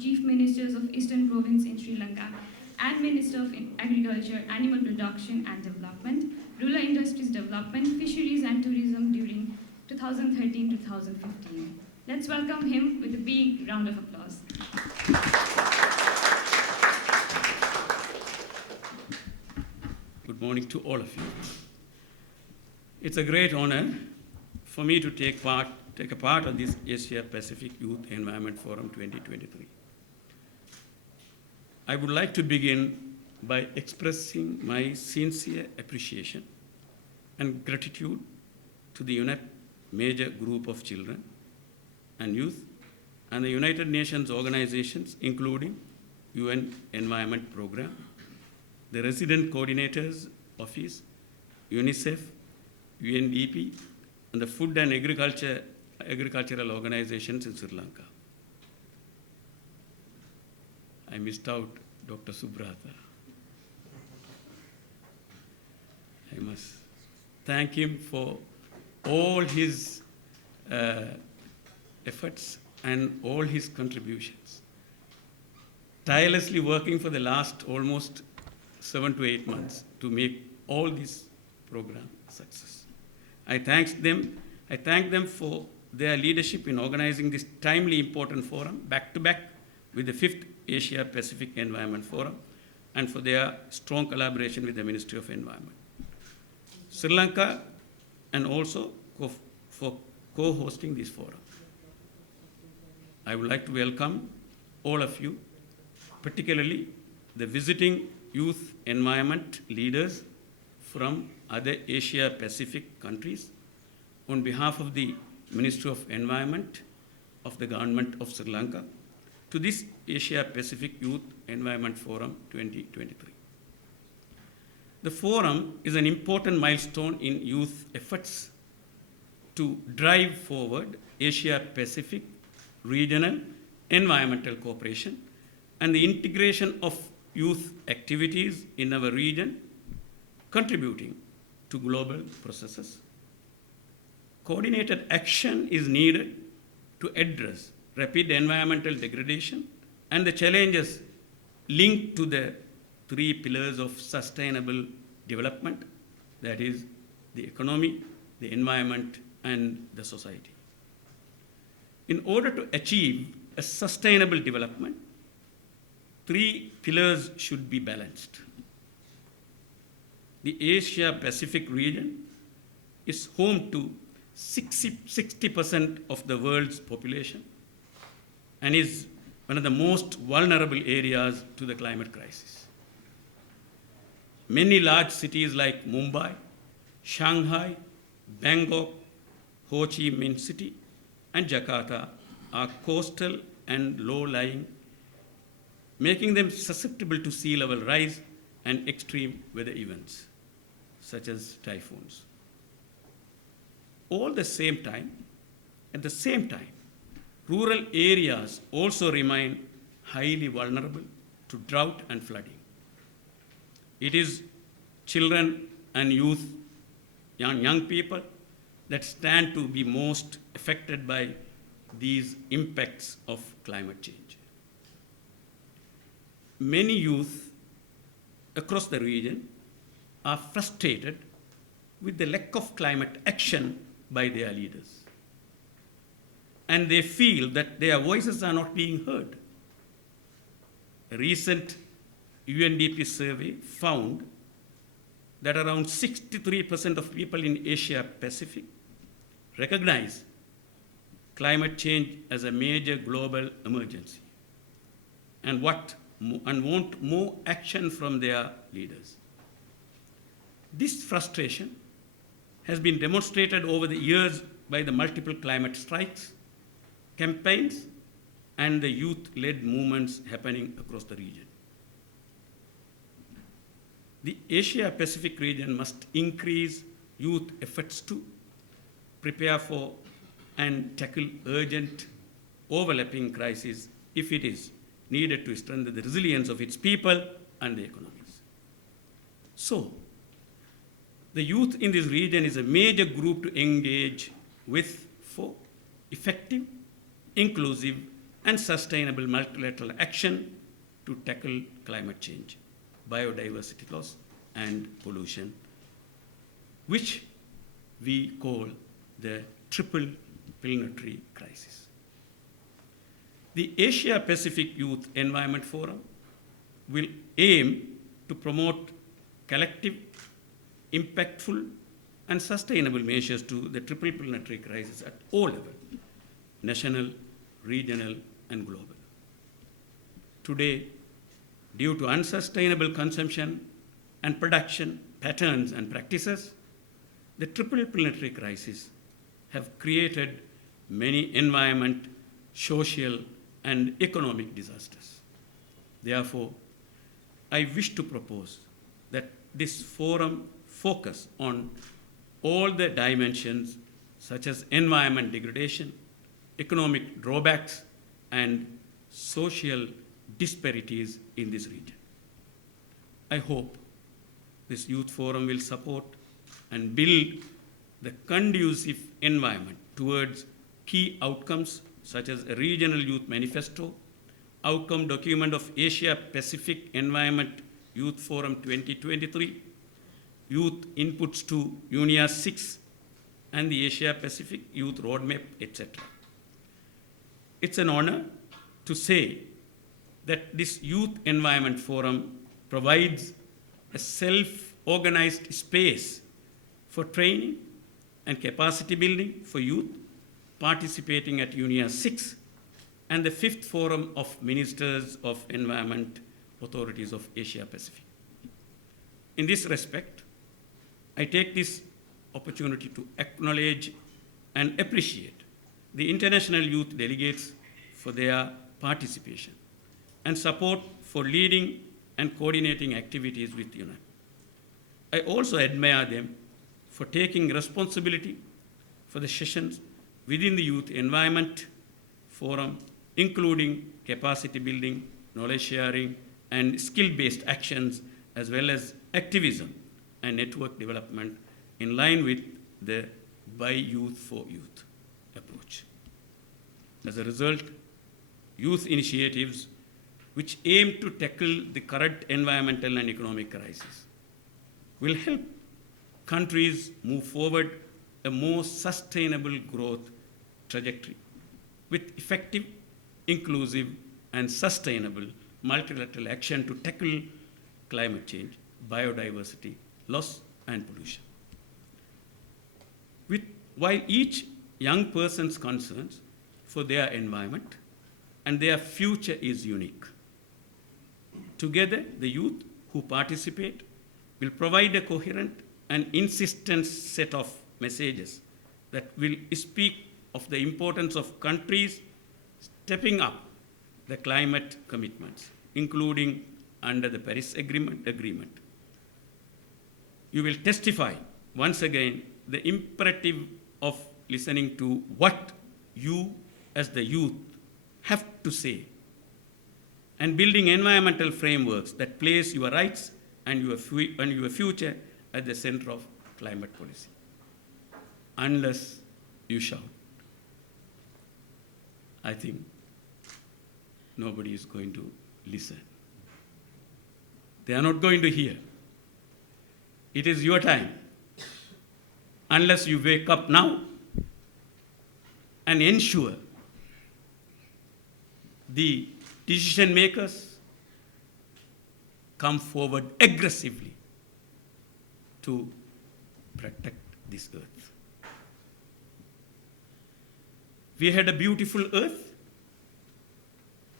Chief Ministers of Eastern Province in Sri Lanka, and Minister of Agriculture, Animal Production and Development, Rural Industries Development, Fisheries and Tourism during 2013-2015. Let's welcome him with a big round of applause. Good morning to all of you. It's a great honor for me to take a part of this Asia Pacific Youth Environment Forum 2023. I would like to begin by expressing my sincere appreciation and gratitude to the UNEP major group of children and youth and the United Nations organizations including UN Environment Programme, the Resident Coordinators Office, UNICEF, UNDP, and the Food and Agricultural Organizations in Sri Lanka. I missed out Dr. Subrata. I must thank him for all his efforts and all his contributions. Tirelessly working for the last almost 7 to 8 months to make all this program a success. I thank them for their leadership in organizing this timely important forum back to back with the 5th Asia Pacific Environment Forum and for their strong collaboration with the Ministry of Environment. Sri Lanka and also for co-hosting this forum. I would like to welcome all of you, particularly the visiting youth environment leaders from other Asia Pacific countries on behalf of the Ministry of Environment of the Government of Sri Lanka to this Asia Pacific Youth Environment Forum 2023. The forum is an important milestone in youth efforts to drive forward Asia Pacific regional environmental cooperation and the integration of youth activities in our region, contributing to global processes. Coordinated action is needed to address rapid environmental degradation and the challenges linked to the 3 pillars of sustainable development, that is, the economy, the environment, and the society. In order to achieve a sustainable development, 3 pillars should be balanced. The Asia Pacific region is home to 60% of the world's population and is one of the most vulnerable areas to the climate crisis. Many large cities like Mumbai, Shanghai, Bangkok, Ho Chi Minh City, and Jakarta are coastal and low-lying, making them susceptible to sea level rise and extreme weather events, such as typhoons. At the same time, rural areas also remain highly vulnerable to drought and flooding. It is children and youth, young people, that stand to be most affected by these impacts of climate change. Many youth across the region are frustrated with the lack of climate action by their leaders. And they feel that their voices are not being heard. A recent UNDP survey found that around 63% of people in Asia Pacific recognize climate change as a major global emergency and want more action from their leaders. This frustration has been demonstrated over the years by the multiple climate strikes, campaigns, and the youth-led movements happening across the region. The Asia Pacific region must increase youth efforts to prepare for and tackle urgent overlapping crises if it is needed to strengthen the resilience of its people and the economies. So, the youth in this region is a major group to engage with for effective, inclusive, and sustainable multilateral action to tackle climate change, biodiversity loss, and pollution, which we call the triple planetary crisis. The Asia-Pacific Youth Environment Forum will aim to promote collective, impactful, and sustainable measures to the triple planetary crisis at all levels, national, regional, and global. Today, due to unsustainable consumption and production patterns and practices, the triple planetary crisis have created many environment, social, and economic disasters. Therefore, I wish to propose that this forum focus on all the dimensions such as environment degradation, economic drawbacks, and social disparities in this region. I hope this youth forum will support and build the conducive environment towards key outcomes such as a regional youth manifesto, outcome document of Asia Pacific Environment Youth Forum 2023, youth inputs to UNIA 6 and the Asia Pacific Youth Roadmap, etc. It's an honor to say that this Youth Environment Forum provides a self-organized space for training and capacity building for youth participating at UNIA 6 and the 5th Forum of Ministers of Environment Authorities of Asia Pacific. In this respect, I take this opportunity to acknowledge and appreciate the international youth delegates for their participation and support for leading and coordinating activities with UNIA. I also admire them for taking responsibility for the sessions within the Youth Environment Forum, including capacity building, knowledge sharing, and skill-based actions, as well as activism and network development in line with the By Youth for Youth approach. As a result, youth initiatives which aim to tackle the current environmental and economic crisis will help countries move forward a more sustainable growth trajectory with effective, inclusive, and sustainable multilateral action to tackle climate change, biodiversity loss, and pollution. While each young person's concerns for their environment and their future is unique, together the youth who participate will provide a coherent and insistent set of messages that will speak of the importance of countries stepping up the climate commitments, including under the Paris Agreement. You will testify once again the imperative of listening to what you as the youth have to say and building environmental frameworks that place your rights and your future at the center of climate policy. Unless you shout, I think nobody is going to listen. They are not going to hear. It is your time. Unless you wake up now and ensure the decision makers come forward aggressively to protect this earth. We had a beautiful earth.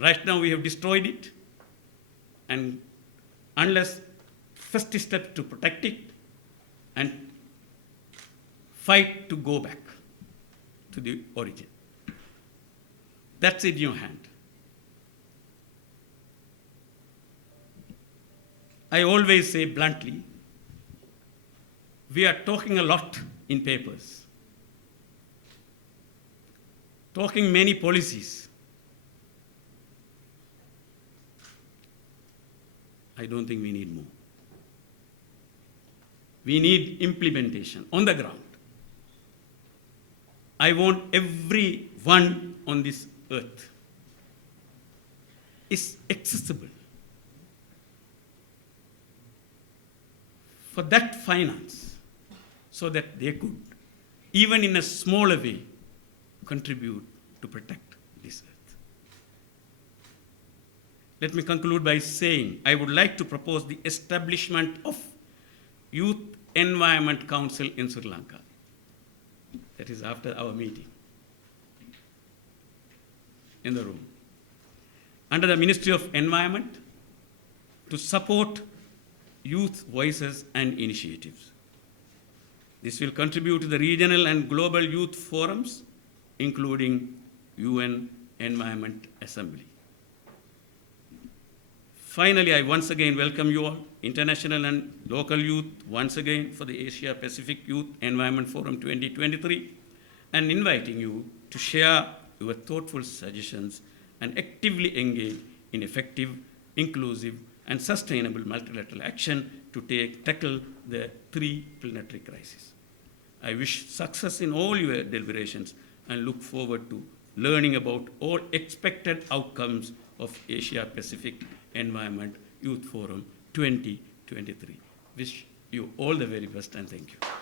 Right now we have destroyed it. And unless first step to protect it and fight to go back to the origin. That's in your hand. I always say bluntly, we are talking a lot in papers, talking many policies. I don't think we need more. We need implementation on the ground. I want everyone on this earth is accessible for that finance so that they could, even in a smaller way, contribute to protect this earth. Let me conclude by saying I would like to propose the establishment of Youth Environment Council in Sri Lanka. That is after our meeting in the room, under the Ministry of Environment, to support youth voices and initiatives. This will contribute to the regional and global youth forums, including UN Environment Assembly. Finally, I once again welcome you all, international and local youth, once again for the Asia Pacific Youth Environment Forum 2023, and inviting you to share your thoughtful suggestions and actively engage in effective, inclusive, and sustainable multilateral action to tackle the three planetary crises. I wish success in all your deliberations and look forward to learning about all expected outcomes of Asia Pacific Environment Youth Forum 2023. Wish you all the very best and thank you.